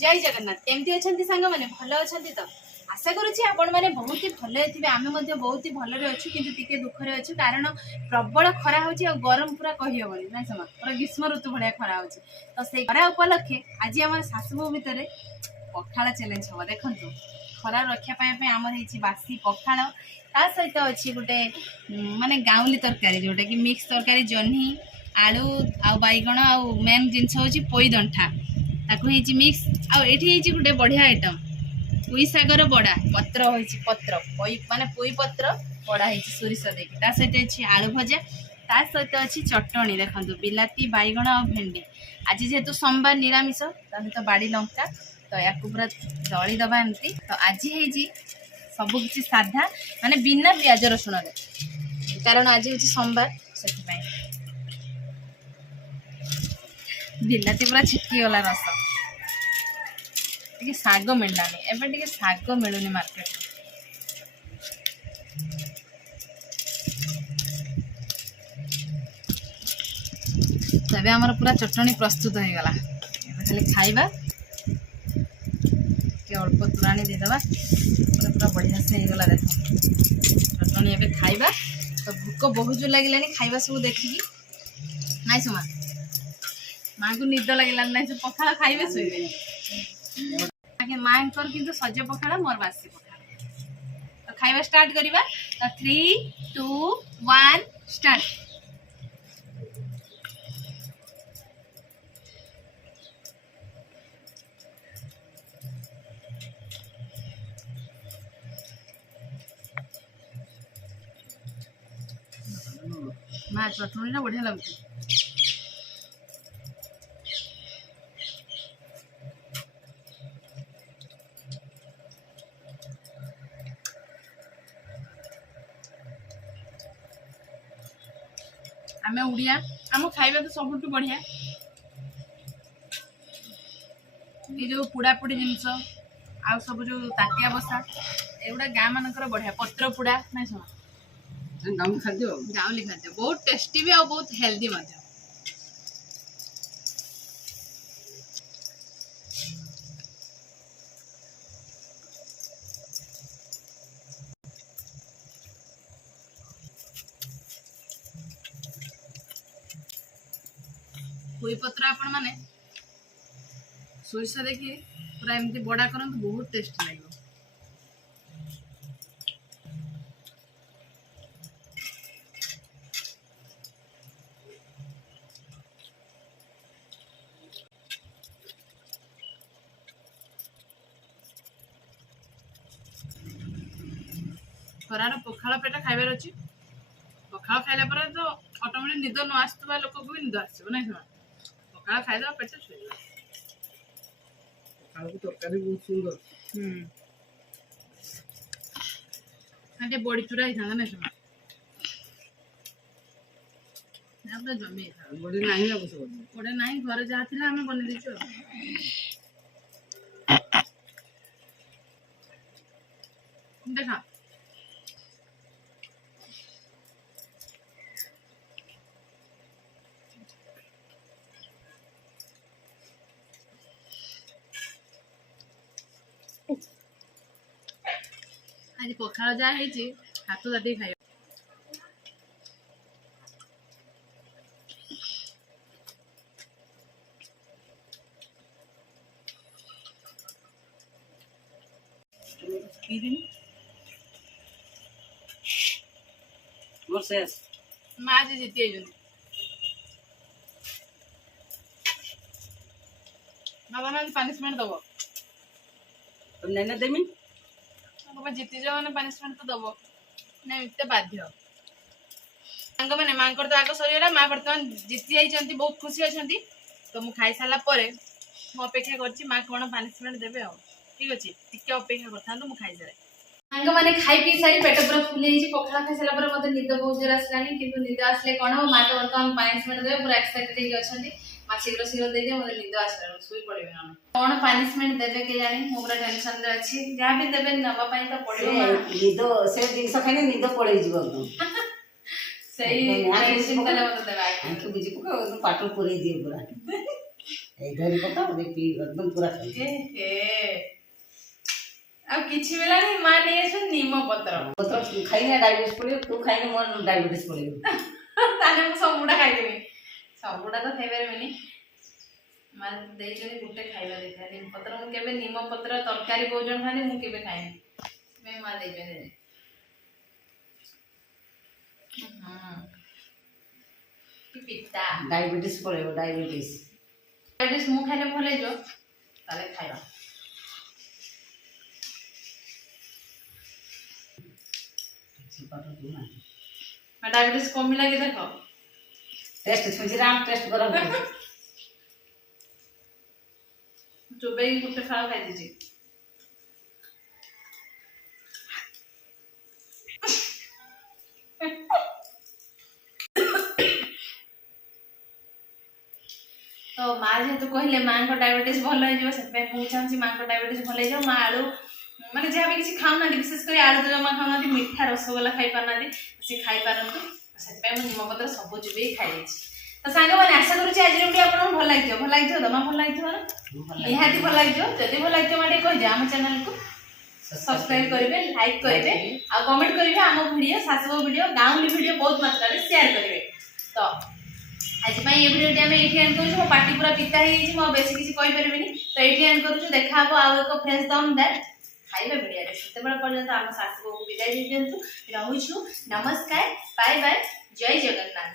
जय जगन्नाथ केमती अच्छा सांग मैंने भल अच्छा तो आशा करुच्ची आपण मैंने बहुत ही भले थे आम बहुत ही भल अच्छु कि दुखरे अच्छु कारण प्रबल खरा हो गरम पूरा कहीहबनी ना समा पूरा ग्रीष्म ऋतु भाया खरा हो तो से खरा उपलक्षे आज आम शाशुबो भितर पखाड़ चैलेंज हम देखु खरा रक्षापी आमर बासी पखाड़ ता सहित अच्छी गोटे माने गाउली तरकारी जोटा कि मिक्स तरकारी जह्नी आलू आ बैगण आ मेन जिनस हूँ पोई दंठा ताकू मिक्स आठी गोटे बढ़िया आइटम पुई सागर बड़ा पत्र हो पत्र पोई माने पुई पत्र बड़ा है सोरिष देकी सहित आलू भजा ता सहित अच्छी चटणी देखो बिलाती बैगण आ भेंडी आज जेहेतु सोमवार निरामिष सहित बाड़ी लंका तो या पूरा दली दबा एमती तो आज है सब किसी साधा माने बिना प्याज रसुण कारण आज हूँ सोमवार से बिलाती पूरा छिटकी गला रस टे शाग मिललानी एवं टे शाग मिलूनी मार्केट तबे आमर पूरा चटनी प्रस्तुत हो गला खाली खाइबा के अल्प तोराणी देदेबा पूरा पूरा बढ़िया से होगला देख चटनी एवं खाइबा तो भूक बहुत जो लगे खाइबा सब देखिकी नाई सुमा माँ को निद लगे ना पखाड़ खाइबे शोबे माँ कि सज पखाड़ मोर बासी पखाड़ तो खाइबा स्टार्ट करिबा तो 3 2 1 स्टार्ट माँ चटनी ना बढ़िया लगुच आम उड़िया आम खाइबा तो सब बढ़िया ये जो पुड़ापुड़ी जिनस आ सब जो ताटिया बसा एगुड़ा गाँ मानकर बढ़िया पत्र पुड़ा ना गाँवली खाद्य बहुत टेस्टी भी आ बहुत हेल्दी पुई पत्र आपण माने सोरिष देखिए पूरा एमती बड़ा करंतु बहुत टेस्टी लगे खरार पखाड़ पेटा खाइबार अच्छी पखाड़ खाइला पर तो ऑटोमेटिक निद न आसुवा लोक को भी निद आसो ना पखाड़ खाइदा पेट शोइबा पखाड़ की तरकारी बहुत सुंदर आटे बड़ी चूड़ा ही था ना सुमा आपला जमी था बड़ी नहीं अब सब बड़े नहीं घर जा थिला हमें बने दिछो देखा आज पखाड़ जहाँ हाथ जाती खाई माँ आज जीती बाबा ना पनिशमेंट दब नैना देमी बाबा जीती जाओ मैंने पनिशमेंट तो दब नहीं इतने बाध्य सांग मैंने माँ तो आग सरीगला माँ बर्तमान जीती जाइए बहुत खुशी अच्छा तो मुझे खाई सारा मुझे अपेक्षा कर माँ कौन पनिशमेंट देवे ठीक अच्छे टिके अपेक्षा करता मुझे खाई सारे सांग मैंने खाई पी सारी पेट पूरा फुल पखाड़ खाई सारा मत निद बहुत जोर आसलानी कि निद आसले कौन हम माँ तो बर्तमान पनिशमेंट देवे पूरा एक्साइटेड अच्छा माँ शीघ्र शीघ्र दे दिए मतलब निद आसला शुई पड़े ना कौन पनिशमेंट देवे के जानी मो पूरा टेंशन रे अच्छी जहाँ भी देवे नवा तो पड़े निद से जिनस खाइले निद पड़े जीव सही मेडिसिन तले मत देबा आंखी बुझी पका पाटो पुरे दिए पूरा এই ধরি পকাও দেখি একদম পুরা খাই ଆଉ କିଛି ମିଳାନି ମା ନେଇ ଆସୁ ନିମ ପତ୍ର ପତ୍ର ଖାଇଲେ ଡାଇବେଟିସ୍ ପଡ଼ିବ ତୁ ଖାଇଲେ ମୋର ଡାଇବେଟିସ୍ ପଡ଼ିବ ତାହେଲେ ମୁଁ ସବୁଟା ଖାଇଦେବି ସବୁଟା ତ ଖାଇପାରିବିନି ମା ଦେଇଛନ୍ତି ଗୋଟେ ଖାଇବା ଦେଖିବା ନିମ ପତ୍ର ମୁଁ କେବେ ନିମ ପତ୍ର ତରକାରୀ ବହୁତ ଜଣ ଖାଆନ୍ତି ମୁଁ କେବେ ଖାଇନି ମା ଦେଇଛନ୍ତି ପିତା ଡାଇବେଟିସ୍ ପଡ଼ିବ ଡାଇବେଟିସ୍ ମୁଁ ଖାଇଲେ ଭଲ ହେଇଯିବ ତାହେଲେ ଖାଇବା डायबिटीज कमिला कि देख टेस्ट छुंजीरा टेस्ट करो चुबे गुटे फाव खाई दीजिए तो माँ जेहेतु कहले माँ को डायबिटीज भल हो चाहूँगी माँ को डायबिटीज भल हो माँ आलू माने जहाँ भी किसी खाऊना विशेष कर आलू तो जमा खाऊना मीठा रसगोला खाई पारना सी खाई पारतु से निमपत्र सब चुबे खाई तो सांग मैंने आशा करुँच आज वीडियो आपको भल लगे भल लगे तो माँ भल लगे ना निहाती भल लगे जब भल लगे माँ कहीदे आम चैनल को सब्सक्राइब करेंगे लाइक करेंगे आ कमेंट करेंगे आम वीडियो सासू वीडियो गाँवली वीडियो बहुत मात्रा शेयर करेंगे तो आज ये वीडियो आम ये एंड करूँ मो पार्टी पूरा पिता हो बेसी किसी कहींपरि तो ये एंड करूँ देखा आउ एक फ्रेश दम दैट खाइबा वीडियो से पर्यंत आम सासू को विदाय दे दिंतु रहूछु नमस्कार बाय बाय जय जगन्नाथ।